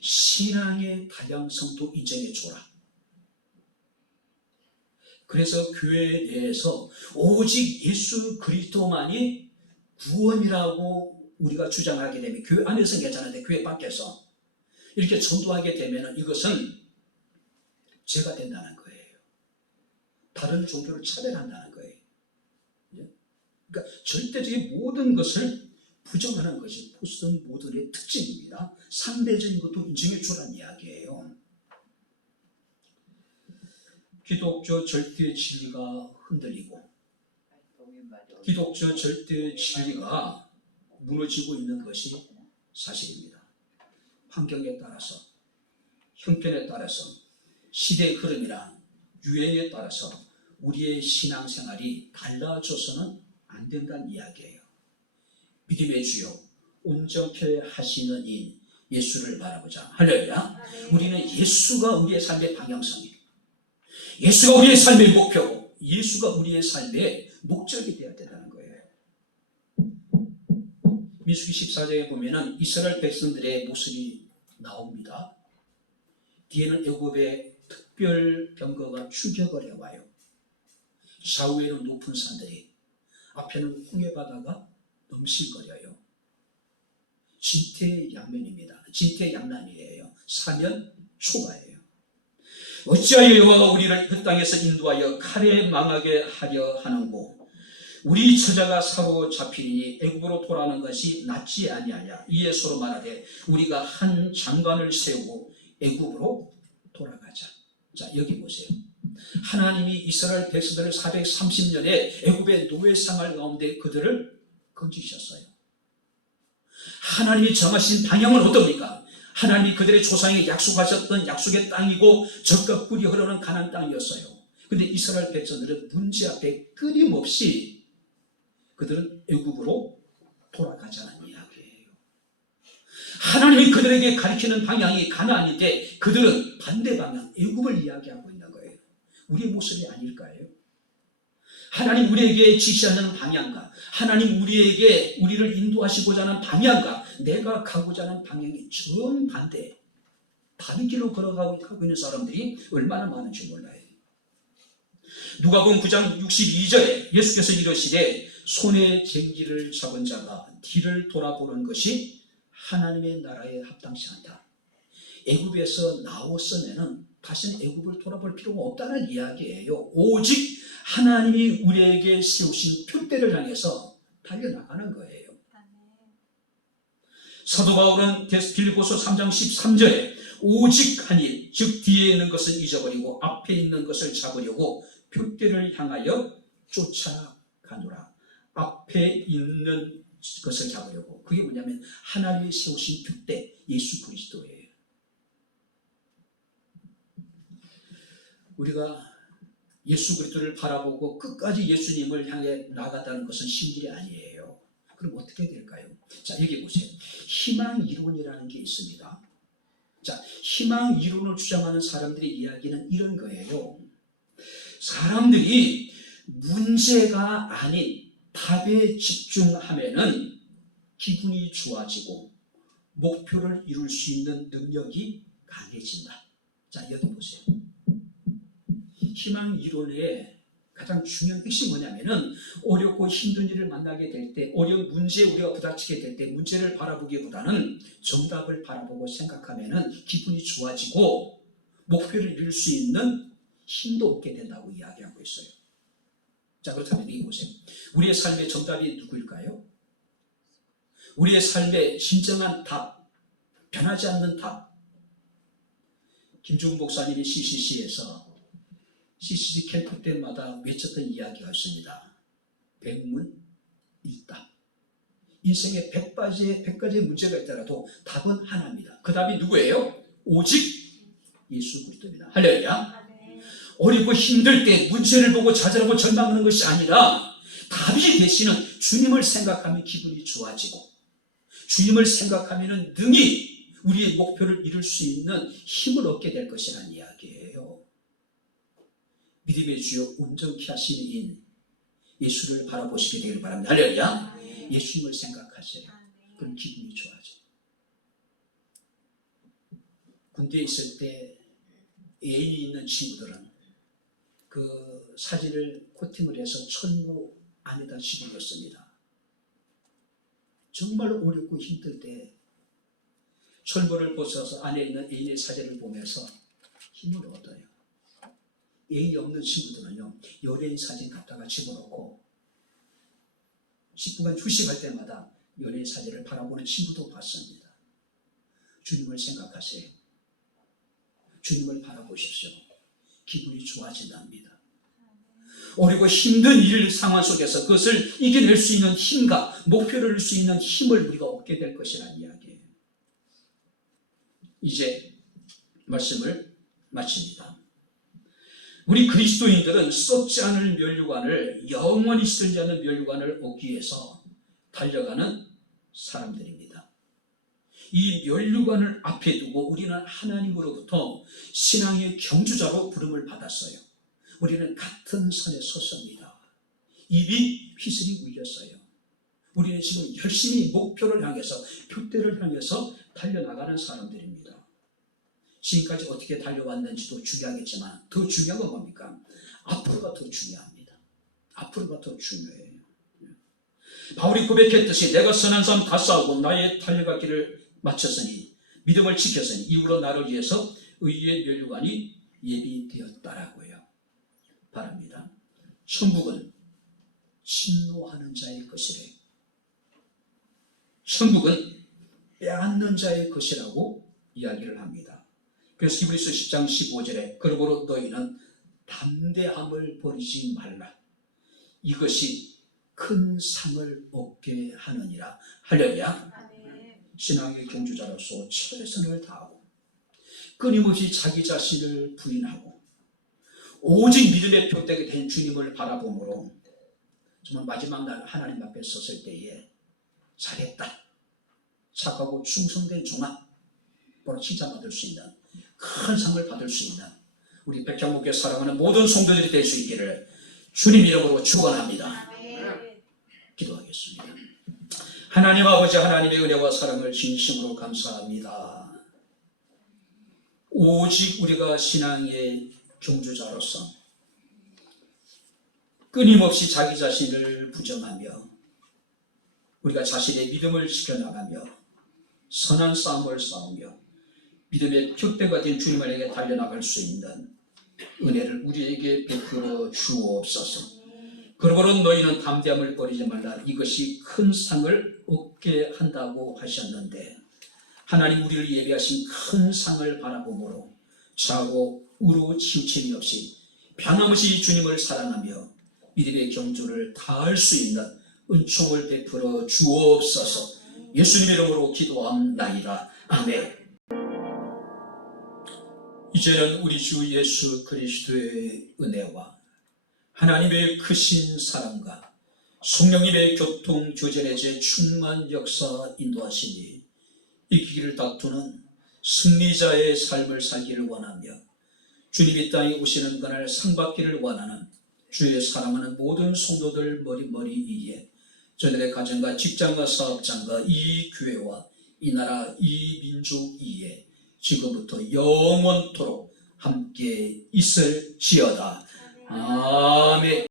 신앙의 다양성도 인정해줘라. 그래서 교회 내에서 오직 예수 그리스도만이 구원이라고 우리가 주장하게 되면, 교회 안에서 괜찮은데 교회 밖에서 이렇게 전도하게 되면 이것은 죄가 된다는 거예요. 다른 종교를 차별한다는 거예요. 그러니까 절대적인 모든 것을 부정하는 것이 포스트 모던의 특징입니다. 상대적인 것도 인정해 주라는 이야기예요. 기독교 절대 진리가 흔들리고 기독교 절대 진리가 무너지고 있는 것이 사실입니다. 환경에 따라서, 형편에 따라서, 시대의 흐름이나 유행에 따라서 우리의 신앙생활이 달라져서는 안 된다는 이야기예요. 믿음의 주요 온전케 하시는 이 예수를 바라보자. 할렐루야. 우리는 예수가 우리의 삶의 방향성이에요. 예수가 우리의 삶의 목표고 예수가 우리의 삶의 목적이 되어야 된다는 거예요. 민수기 14장에 보면은 이스라엘 백성들의 모습이 나옵니다. 뒤에는 애굽의 특별 병거가 추격을 해와요. 좌우에는 높은 산들이, 앞에는 홍해바다가 넘실거려요. 진퇴양면입니다. 진퇴양난이에요. 사면 초가예요. 어찌하여 여호와가 우리를 그 땅에서 인도하여 칼에 망하게 하려 하는고, 우리 처자가 사로잡히니 애굽으로 돌아가는 것이 낫지 아니하냐. 이에 서로 말하되 우리가 한 장관을 세우고 애굽으로 돌아가자. 자, 여기 보세요. 하나님이 이스라엘 백성들을 430년의 애굽의 노예 생활 가운데 그들을 건지셨어요. 하나님이 정하신 방향은 어떻습니까? 하나님이 그들의 조상에게 약속하셨던 약속의 땅이고 젖과 꿀이 흐르는 가나안 땅이었어요. 근데 이스라엘 백성들은 문제 앞에 끊임없이 그들은 애굽으로 돌아가자는 이야기예요. 하나님이 그들에게 가리키는 방향이 가나안인데 그들은 반대 방향, 애굽을 이야기하고 있는 거예요. 우리의 모습이 아닐까요? 하나님 우리에게 지시하는 방향과 하나님 우리를 인도하시고자 하는 방향과 내가 가고자 하는 방향이 정반대, 다른 길로 걸어가고 있는 사람들이 얼마나 많은지 몰라요. 누가복음 9장 62절에 예수께서 이르시되 손에 쟁기를 잡은 자가 뒤를 돌아보는 것이 하나님의 나라에 합당치 않다. 애굽에서 나왔으면 다시는 애굽을 돌아볼 필요가 없다는 이야기예요. 오직 하나님이 우리에게 세우신 표대를 향해서 달려나가는 거예요. 사도 바울은 빌립보서 3장 13절에 오직 한 일, 즉 뒤에 있는 것을 잊어버리고 앞에 있는 것을 잡으려고 표대를 향하여 쫓아가노라. 앞에 있는 것을 잡으려고. 그게 뭐냐면 하나님이 세우신 표대, 예수 그리스도예요. 우리가 예수 그리스도를 바라보고 끝까지 예수님을 향해 나가다는 것은 쉬운 일이 아니에요. 그럼 어떻게 될까요? 자, 여기 보세요. 희망 이론이라는 게 있습니다. 자, 희망 이론을 주장하는 사람들의 이야기는 이런 거예요. 사람들이 문제가 아닌 답에 집중하면은 기분이 좋아지고 목표를 이룰 수 있는 능력이 강해진다. 자, 여기 보세요. 희망 이론의 가장 중요한 핵심이 뭐냐면은 어렵고 힘든 일을 만나게 될 때, 어려운 문제에 우리가 부닥치게 될 때 문제를 바라보기보다는 정답을 바라보고 생각하면은 기분이 좋아지고 목표를 이룰 수 있는 힘도 얻게 된다고 이야기하고 있어요. 자, 그렇다면 여기 보세요. 우리의 삶의 정답이 누구일까요? 우리의 삶의 진정한 답, 변하지 않는 답. 김종국 목사님이 CCC에서 CCC 캠프 때마다 외쳤던 이야기가 있습니다. 백문 일답. 인생에 100가지의 문제가 있더라도 답은 하나입니다. 그 답이 누구예요? 오직 예수 그리스도입니다. 할렐루야. 어렵고 힘들 때 문제를 보고 좌절하고 절망하는 것이 아니라 답이 되시는 주님을 생각하면 기분이 좋아지고 주님을 생각하면 능히 우리의 목표를 이룰 수 있는 힘을 얻게 될 것이라는 이야기예요. 믿음의 주요 온전케 하시는 인 예수를 바라보시게 되기를 바랍니다. 할렐루야. 예수님을 생각하세요. 그럼 기분이 좋아져. 군대에 있을 때 애인이 있는 친구들은 그 사진을 코팅을 해서 철모 안에다 집어넣습니다. 정말 어렵고 힘들 때 철모를 벗어서 안에 있는 애인의 사진을 보면서 힘을 얻어요. 애인이 없는 친구들은요, 연예인 사진 갖다가 집어넣고 10분간 휴식할 때마다 연예인 사진을 바라보는 친구도 봤습니다. 주님을 생각하세요. 주님을 바라보십시오. 기분이 좋아진답니다. 어리고 힘든 일 상황 속에서 그것을 이겨낼 수 있는 힘과 목표를 이룰 수 있는 힘을 우리가 얻게 될 것이라는 이야기예요. 이제 말씀을 마칩니다. 우리 그리스도인들은 썩지 않을 면류관을, 영원히 시들지 않는 면류관을 얻기 위해서 달려가는 사람들입니다. 이 면류관을 앞에 두고 우리는 하나님으로부터 신앙의 경주자로 부름을 받았어요. 우리는 같은 선에 섰습니다. 입이 휘슬이 울렸어요. 우리는 지금 열심히 목표를 향해서, 표대를 향해서 달려나가는 사람들입니다. 지금까지 어떻게 달려왔는지도 중요하겠지만 더 중요한 건 뭡니까? 앞으로가 더 중요합니다. 앞으로가 더 중요해요. 바울이 고백했듯이 내가 선한 싸움 다 싸우고 나의 달려갈 길을 마쳤으니 믿음을 지켰으니 이후로 나를 위해서 의의 면류관이 예비되었다라고요. 바랍니다. 천국은 침노하는 자의 것이래. 천국은 빼앗는 자의 것이라고 이야기를 합니다. 그래서 히브리서 10장 15절에 그러므로 너희는 담대함을 버리지 말라. 이것이 큰 상을 얻게 하느니라. 할렐루야. 신앙의 경주자로서 최선을 다하고 끊임없이 자기 자신을 부인하고 오직 믿음의 표대가 된 주님을 바라보므로 정말 마지막 날 하나님 앞에 섰을 때에 잘했다, 착하고 충성된 종아, 바로 칭찬받을 수 있는, 큰 상을 받을 수 있는 우리 백향목교회 사랑하는 모든 성도들이 될 수 있기를 주님 이름으로 축원합니다. 기도하겠습니다. 하나님 아버지, 하나님의 은혜와 사랑을 진심으로 감사합니다. 오직 우리가 신앙의 경주자로서 끊임없이 자기 자신을 부정하며 우리가 자신의 믿음을 지켜나가며 선한 싸움을 싸우며 믿음의 격대가 된 주님 안에게 달려나갈 수 있는 은혜를 우리에게 베풀어 주옵소서. 그러므로 너희는 담대함을 버리지 말라. 이것이 큰 상을 얻게 한다고 하셨는데 하나님 우리를 예비하신 큰 상을 바라보므로 좌우 우로 치우침이 없이 변함없이 주님을 사랑하며 믿음의 경주를 다할 수 있는 은총을 베풀어 주옵소서. 예수님의 이름으로 기도합나이다. 아멘. 이제는 우리 주 예수 그리스도의 은혜와 하나님의 크신 사랑과 성령님의 교통 교제의 제 충만 역사 인도하시니 이 길을 다투는 승리자의 삶을 살기를 원하며 주님이 땅에 오시는 그날 상 받기를 원하는 주의 사랑하는 모든 성도들 머리머리 위에 저들의 가정과 직장과 사업장과 이 교회와 이 나라 이 민족 위에 지금부터 영원토록 함께 있을지어다. 아멘.